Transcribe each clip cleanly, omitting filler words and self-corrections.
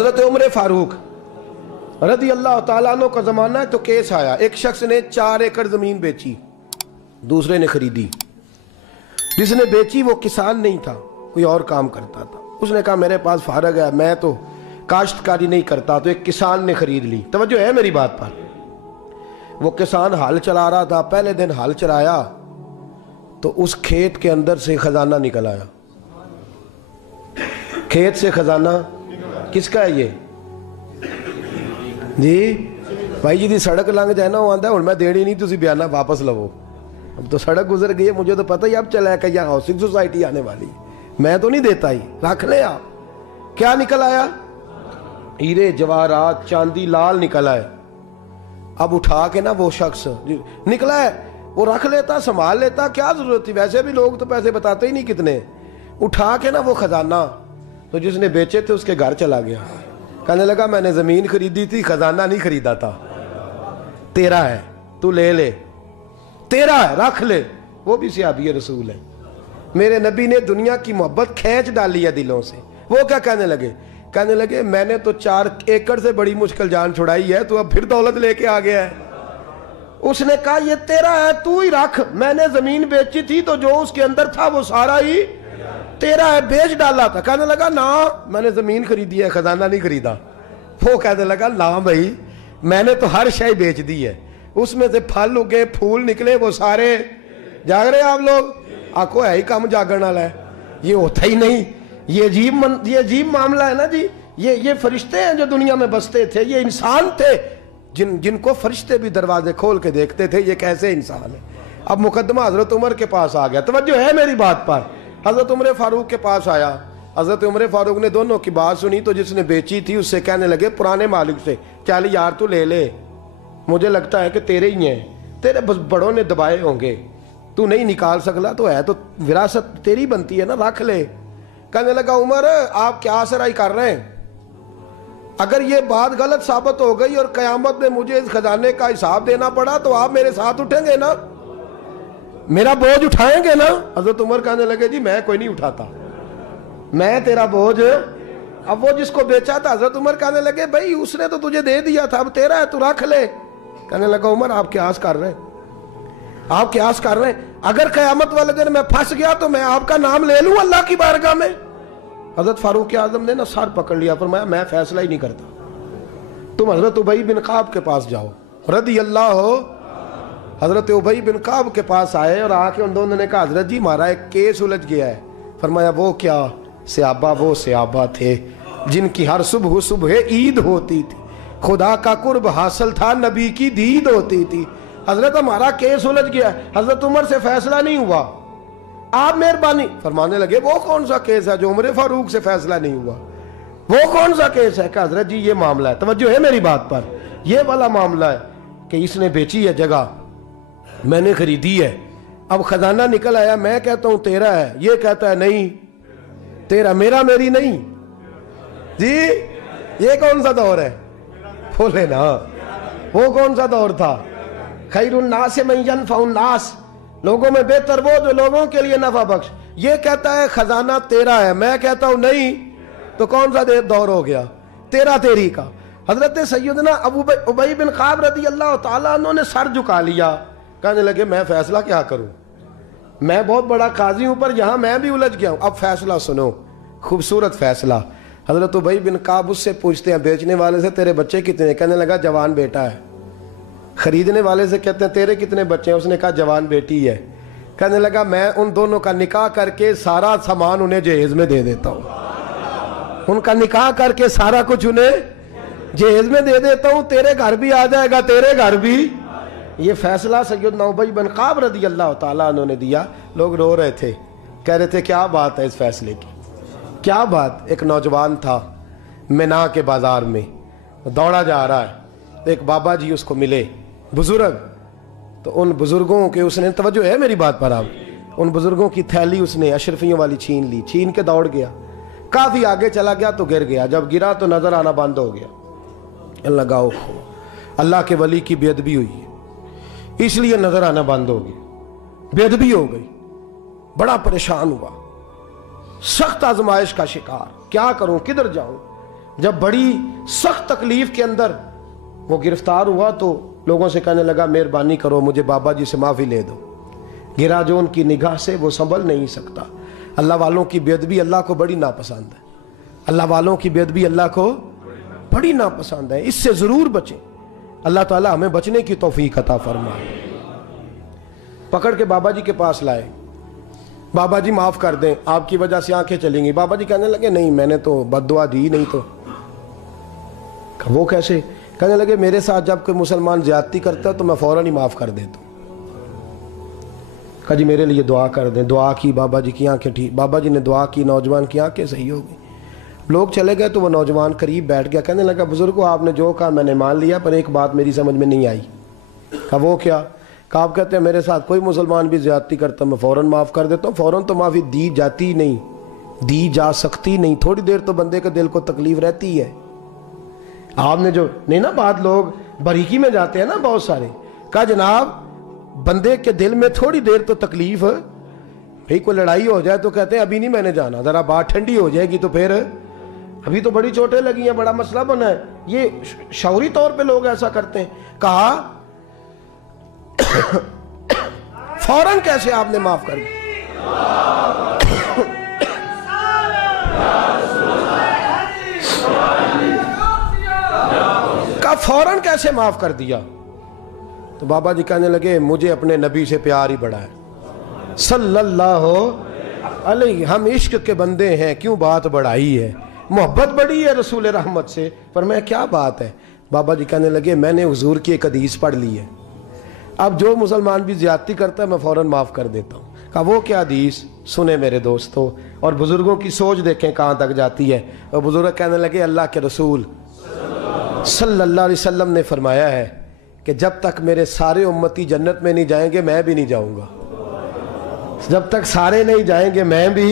حضرت عمر فاروق رضی اللہ تعالیٰ عنہ کا زمانہ ہے تو کیس آیا، ایک شخص نے 4 ایکڑ زمین بیچی، دوسرے نے خریدی۔ جس نے بیچی وہ کسان نہیں تھا، کوئی اور کام کرتا تھا۔ اس نے کہا میرے پاس فارغ ہے، میں تو کاشتکاری نہیں کرتا، تو ایک کسان نے خرید لی۔ توجہ ہے میری بات پر؟ وہ کسان ہل چلا رہا تھا، پہلے دن ہل چلایا تو اس کھیت کے اندر سے خزانہ نکل آیا۔ کھیت سے خزانہ کس کا ہے یہ؟ جی بھائی جی دی سڑک لنگ جائے نا وہ آتا ہے اور میں دیڑی نہیں تسی بیانہ واپس لو۔ اب تو سڑک گزر گئی ہے، مجھے تو پتہ ہی اب چلا ہے کہ یہاں ہاؤسنگ سوسائٹی آنے والی، میں تو نہیں دیتا ہی، رکھ لیں آپ۔ کیا نکل آیا؟ ہیرے جواہرات چاندی لال نکل آئے۔ اب اٹھا کے نا وہ شخص نکلا ہے وہ رکھ لیتا، سنبھال لیتا، کیا ضرورت تھی؟ ویسے بھی لوگ تو پیسے بتاتے ہی نہیں کتنے۔ اٹھا کے نا وہ خزانہ تو جس نے بیچے تھے اس کے گھر چلا گیا، کہنے لگا میں نے زمین خریدی تھی، خزانہ نہیں خریدا تھا، تیرا ہے، تو لے لے، تیرا ہے، رکھ لے۔ وہ بھی صحابی رسول ہے، میرے نبی نے دنیا کی محبت کھینچ ڈالی ہے دلوں سے۔ وہ کیا کہنے لگے؟ کہنے لگے میں نے تو 4 ایکڑ سے بڑی مشکل جان چھڑائی ہے، تو اب پھر دولت لے کے آ گیا ہے۔ اس نے کہا یہ تیرا ہے، تو ہی رکھ، میں نے زمین بیچی تھی تو جو اس کے اندر تھا وہ سارا ہی تیرا ہے، بیچ ڈالا تھا۔ کہنے لگا نا میں نے زمین خریدی ہے، خزانہ نہیں خریدا۔ وہ کہنے لگا نا بھائی میں نے تو ہر شے بیچ دی ہے، اس میں سے پھل اگے پھول نکلے وہ سارے۔ جاگ رہے آپ لوگ؟ آنکھوں ہے ہی کام جاگن والا ہے، یہ ہوتا ہی نہیں۔ یہ عجیب معاملہ ہے نا جی۔ یہ فرشتے ہیں جو دنیا میں بستے تھے، یہ انسان تھے جن کو فرشتے بھی دروازے کھول کے دیکھتے تھے یہ کیسے انسان ہے۔ اب مقدمہ حضرت عمر کے پاس آ گیا، توجہ ہے میری بات پر؟ حضرت عمر فاروق کے پاس آیا، حضرت عمر فاروق نے دونوں کی بات سنی تو جس نے بیچی تھی اس سے کہنے لگے پرانے مالک سے، چل یار تو لے لے، مجھے لگتا ہے کہ تیرے ہی ہیں، تیرے بڑوں نے دبائے ہوں گے، تو نہیں نکال سکلا تو ہے تو وراثت تیری بنتی ہے نا، رکھ لے۔ کہنے لگا عمر آپ کیا سرائی کر رہے ہیں؟ اگر یہ بات غلط ثابت ہو گئی اور قیامت میں مجھے اس خزانے کا حساب دینا پڑا تو آپ میرے ساتھ اٹھیں گے نا، میرا بوجھ اٹھائیں گے نا؟ حضرت عمر کہنے لگے جی میں کوئی نہیں اٹھاتا، میں تیرا بوجھ۔ اب وہ جس کو بیچا تھا حضرت عمر کہنے لگے بھائی اس نے تو تجھے دے دیا تھا، اب تیرا ہے تو رکھ لے۔ کہنے لگا عمر آپ قیاس کر رہے ہیں، آپ قیاس کر رہے ہیں، اگر قیامت والے دن میں پھنس گیا تو میں آپ کا نام لے لوں اللہ کی بارگاہ میں؟ حضرت فاروق اعظم نے نا سر پکڑ لیا، فرمایا میں فیصلہ ہی نہیں کرتا، تم حضرت ابی بن کعب کے پاس جاؤ رضی اللہ ہو۔ حضرت ابی بن کعب کے پاس آئے اور آ کے ان دونوں نے کہا حضرت جی ہمارا ایک کیس الجھ گیا ہے۔ فرمایا وہ کیا؟ صحابہ وہ صحابہ تھے جن کی ہر صبح عید ہوتی تھی، خدا کا قرب حاصل تھا، نبی کی دید ہوتی تھی۔ حضرت ہمارا کیس الجھ گیا ہے، حضرت عمر سے فیصلہ نہیں ہوا، آپ مہربانی فرمانے لگے وہ کون سا کیس ہے جو عمر فاروق سے فیصلہ نہیں ہوا؟ وہ کون سا کیس ہے؟ کہ حضرت جی یہ معاملہ ہے، توجہ ہے میری بات پر، یہ والا معاملہ ہے کہ اس نے بیچی ہے جگہ، میں نے خریدی ہے، اب خزانہ نکل آیا، میں کہتا ہوں تیرا ہے، یہ کہتا ہے نہیں تیرا، میرا میری نہیں۔ جی یہ کون سا دور ہے؟ بولے نا وہ کون سا دور تھا؟ خیر الناس من ینفع الناس، لوگوں میں بہتر وہ جو لوگوں کے لیے نفع بخش۔ یہ کہتا ہے خزانہ تیرا ہے، میں کہتا ہوں نہیں، تو کون سا دور ہو گیا؟ تیرا تیری کا۔ حضرت سیدنا ابی بن کعب رضی اللہ تعالیٰ عنہ نے سر جھکا لیا، کہنے لگے میں فیصلہ کیا کروں، میں بہت بڑا قاضی ہوں پر یہاں میں بھی الجھ گیا ہوں، اب فیصلہ سنو، خوبصورت فیصلہ۔ حضرت ابی بن کعب اس سے پوچھتے ہیں بیچنے والے سے تیرے بچے کتنے ہیں؟ کہنے لگا جوان بیٹا ہے۔ خریدنے والے سے کہتے ہیں تیرے کتنے بچے ہیں؟ اس نے کہا جوان بیٹی ہے۔ کہنے لگا میں ان دونوں کا نکاح کر کے سارا سامان انہیں جہیز میں دے دیتا ہوں، ان کا نکاح کر کے سارا کچھ انہیں جہیز میں دے دیتا ہوں، تیرے گھر بھی آ جائے گا، تیرے گھر بھی۔ یہ فیصلہ سیدنا ابی بن کعب رضی اللہ تعالیٰ عنہ نے دیا۔ لوگ رو رہے تھے، کہہ رہے تھے کیا بات ہے اس فیصلے کی، کیا بات۔ ایک نوجوان تھا مینا کے بازار میں دوڑا جا رہا ہے، ایک بابا جی اس کو ملے بزرگ، تو ان بزرگوں کے اس نے، توجہ ہے میری بات پر آپ، ان بزرگوں کی تھیلی اس نے اشرفیوں والی چھین لی، چھین کے دوڑ گیا، کافی آگے چلا گیا تو گر گیا، جب گرا تو نظر آنا بند ہو گیا، لگا اللہ کے ولی کی بے ادبی ہوئی ہے اس لیے نظر آنا بند ہو گئی، بے ادبی ہو گئی، بڑا پریشان ہوا، سخت آزمائش کا شکار، کیا کروں کدھر جاؤں؟ جب بڑی سخت تکلیف کے اندر وہ گرفتار ہوا تو لوگوں سے کہنے لگا مہربانی کرو مجھے بابا جی سے معافی لے دو. گرا جو ان کی نگاہ سے وہ سنبھل نہیں سکتا. اللہ والوں کی بے ادبی اللہ کو بڑی ناپسند ہے. اللہ والوں کی بے ادبی اللہ کو بڑی ناپسند ہے. اس سے ضرور بچیں. اللہ تعالیٰ ہمیں بچنے کی توفیق عطا فرمائے. پکڑ کے بابا جی کے پاس لائے. بابا جی معاف کر دیں, آپ کی وجہ سے آنکھیں چلیں گی. بابا جی کہنے لگے نہیں, میں نے تو بد دعا دی نہیں. تو وہ کیسے؟ کہنے لگے میرے ساتھ جب کوئی مسلمان زیادتی کرتا ہے تو میں فوراً ہی معاف کر دیتا ہوں. کہا جی میرے لیے دعا کر دیں. دعا کی, بابا جی کی آنکھیں ٹھیک. بابا جی نے دعا کی, نوجوان کی آنکھیں صحیح ہو گئی. لوگ چلے گئے تو وہ نوجوان قریب بیٹھ گیا. کہنے لگا بزرگو آپ نے جو کہا میں نے مان لیا, پر ایک بات میری سمجھ میں نہیں آئی. کہا وہ کیا؟ کہا آپ کہتے ہیں میرے ساتھ کوئی مسلمان بھی زیادتی کرتا میں فوراً معاف کر دیتا ہوں. فوراً تو معافی دی جاتی نہیں, دی جا سکتی نہیں. تھوڑی دیر تو بندے کے دل کو تکلیف رہتی ہے. آپ نے جو نہیں نا, بات لوگ باریکی میں جاتے ہیں نا بہت سارے. کہا جناب بندے کے دل میں تھوڑی دیر تو تکلیف, بھئی کوئی لڑائی ہو جائے تو کہتے ہیں ابھی نہیں میں نے جانا, ذرا بات ٹھنڈی ہو جائے گی تو پھر, ابھی تو بڑی چوٹیں لگی ہیں, بڑا مسئلہ بنا ہے. یہ شعوری طور پہ لوگ ایسا کرتے ہیں. کہا فوراً کیسے آپ نے معاف کر دیا؟ کہا فوراً کیسے معاف کر دیا؟ تو بابا جی کہنے لگے مجھے اپنے نبی سے پیار ہی بڑا ہے صلی اللہ علیہ. ہم عشق کے بندے ہیں, کیوں بات بڑھائی ہے, محبت بڑی ہے رسول رحمت سے. پر میں کیا بات ہے؟ بابا جی کہنے لگے میں نے حضور کی ایک حدیث پڑھ لی ہے, اب جو مسلمان بھی زیادتی کرتا ہے میں فوراً معاف کر دیتا ہوں. کہا وہ کیا حدیث؟ سنیں میرے دوستو, اور بزرگوں کی سوچ دیکھیں کہاں تک جاتی ہے. اور بزرگ کہنے لگے اللہ کے رسول صلی اللہ علیہ وسلم نے فرمایا ہے کہ جب تک میرے سارے امتی جنت میں نہیں جائیں گے میں بھی نہیں جاؤں گا. جب تک سارے نہیں جائیں گے میں بھی.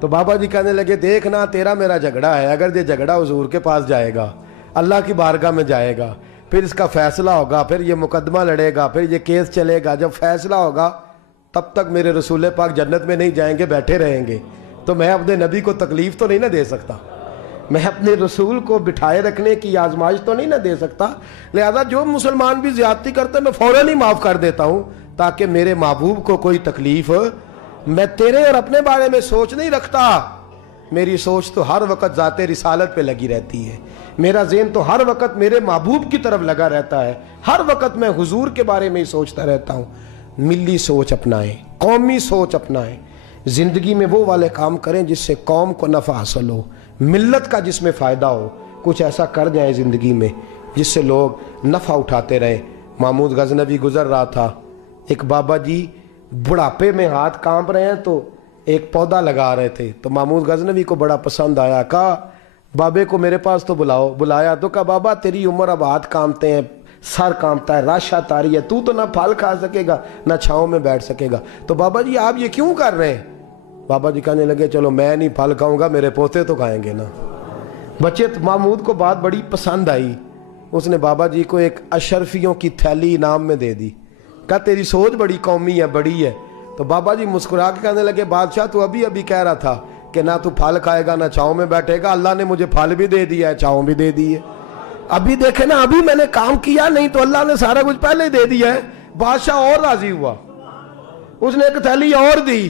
تو بابا جی کہنے لگے دیکھنا تیرا میرا جھگڑا ہے, اگر یہ جھگڑا حضور کے پاس جائے گا, اللہ کی بارگاہ میں جائے گا, پھر اس کا فیصلہ ہوگا, پھر یہ مقدمہ لڑے گا, پھر یہ کیس چلے گا, جب فیصلہ ہوگا تب تک میرے رسول پاک جنت میں نہیں جائیں گے, بیٹھے رہیں گے. تو میں اپنے نبی کو تکلیف تو نہیں نہ دے سکتا, میں اپنے رسول کو بٹھائے رکھنے کی آزمائش تو نہیں نہ دے سکتا. لہذا جو مسلمان بھی زیادتی کرتے ہیں میں فوراً ہی معاف کر دیتا ہوں, تاکہ میرے محبوب کو کوئی تکلیف. میں تیرے اور اپنے بارے میں سوچ نہیں رکھتا, میری سوچ تو ہر وقت ذات رسالت پہ لگی رہتی ہے. میرا ذہن تو ہر وقت میرے محبوب کی طرف لگا رہتا ہے, ہر وقت میں حضور کے بارے میں ہی سوچتا رہتا ہوں. ملی سوچ اپنائیں, قومی سوچ اپنائیں, زندگی میں وہ والے کام کریں جس سے قوم کو نفع حاصل ہو, ملت کا جس میں فائدہ ہو. کچھ ایسا کر جائیں زندگی میں جس سے لوگ نفع اٹھاتے رہیں. محمود غزنوی گزر رہا تھا, ایک بابا جی بڑھاپے میں ہاتھ کانپ رہے ہیں تو ایک پودا لگا رہے تھے, تو محمود غزنوی کو بڑا پسند آیا. کہا بابے کو میرے پاس تو بلاؤ. بلایا تو کہا بابا تیری عمر اب ہاتھ کانپتے ہیں, سر کانپتا ہے, راشا تاری ہے, تو نہ پھل کھا سکے گا نہ چھاؤں میں بیٹھ سکے گا. تو بابا جی آپ یہ کیوں کر رہے ہیں؟ بابا جی کہنے لگے چلو میں نہیں پھل کھاؤں گا, میرے پوتے تو کھائیں گے نا. بچے محمود کو بات بڑی پسند آئی, اس نے بابا جی کو ایک اشرفیوں کی تھیلی انعام میں دے دی. کہا تیری سوچ بڑی قومی ہے, بڑی ہے. تو بابا جی مسکرا کے کہنے لگے بادشاہ تو ابھی کہہ رہا تھا کہ نہ تو پھل کھائے گا نہ چھاؤں میں بیٹھے گا, اللہ نے مجھے پھل بھی دے دیا ہے, چھاؤں بھی دے دی ہے. ابھی دیکھیں نا, ابھی میں نے کام کیا, نہیں تو اللہ نے سارا کچھ پہلے ہی دے دیا ہے. بادشاہ اور راضی ہوا, اس نے ایک تھیلی اور دی.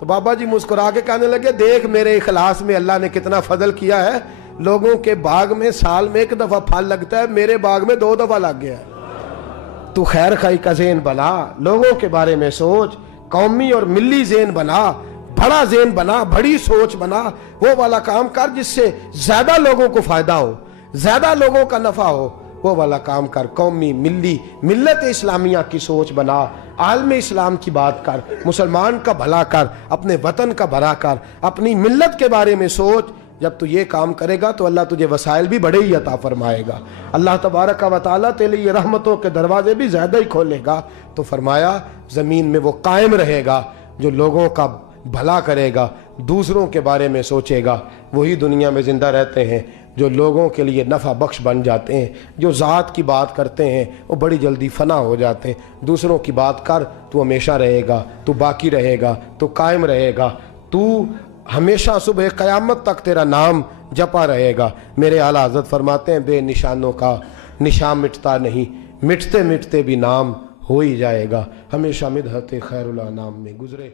تو بابا جی مسکرا کے کہنے لگے دیکھ میرے اخلاص میں اللہ نے کتنا فضل کیا ہے. لوگوں کے باغ میں سال میں ایک دفعہ پھل لگتا ہے, میرے باغ میں 2 دفعہ لگ گیا ہے. تو خیر خائی کا ذہن بنا, لوگوں کے بارے میں سوچ, قومی اور ملی ذہن بنا, بڑا ذہن بنا, بڑی سوچ بنا. وہ والا کام کر جس سے زیادہ لوگوں کو فائدہ ہو, زیادہ لوگوں کا نفع ہو, وہ والا کام کر. قومی ملی ملت اسلامیہ کی سوچ بنا, عالم اسلام کی بات کر, مسلمان کا بھلا کر, اپنے وطن کا بھلا کر, اپنی ملت کے بارے میں سوچ. جب تو یہ کام کرے گا تو اللہ تجھے وسائل بھی بڑے ہی عطا فرمائے گا. اللہ تبارک و تعالیٰ تیرے لیے رحمتوں کے دروازے بھی زیادہ ہی کھولے گا. تو فرمایا زمین میں وہ قائم رہے گا جو لوگوں کا بھلا کرے گا, دوسروں کے بارے میں سوچے گا. وہی دنیا میں زندہ رہتے ہیں جو لوگوں کے لیے نفع بخش بن جاتے ہیں. جو ذات کی بات کرتے ہیں وہ بڑی جلدی فنا ہو جاتے ہیں. دوسروں کی بات کر, تو ہمیشہ رہے گا, تو باقی رہے گا, تو قائم رہے گا. تو ہمیشہ صبح قیامت تک تیرا نام جپا رہے گا. میرے اعلیٰ حضرت فرماتے ہیں بے نشانوں کا نشان مٹتا نہیں، مٹتے مٹتے بھی نام ہو ہی جائے گا. ہمیشہ مدحت خیر الانام میں گزرے.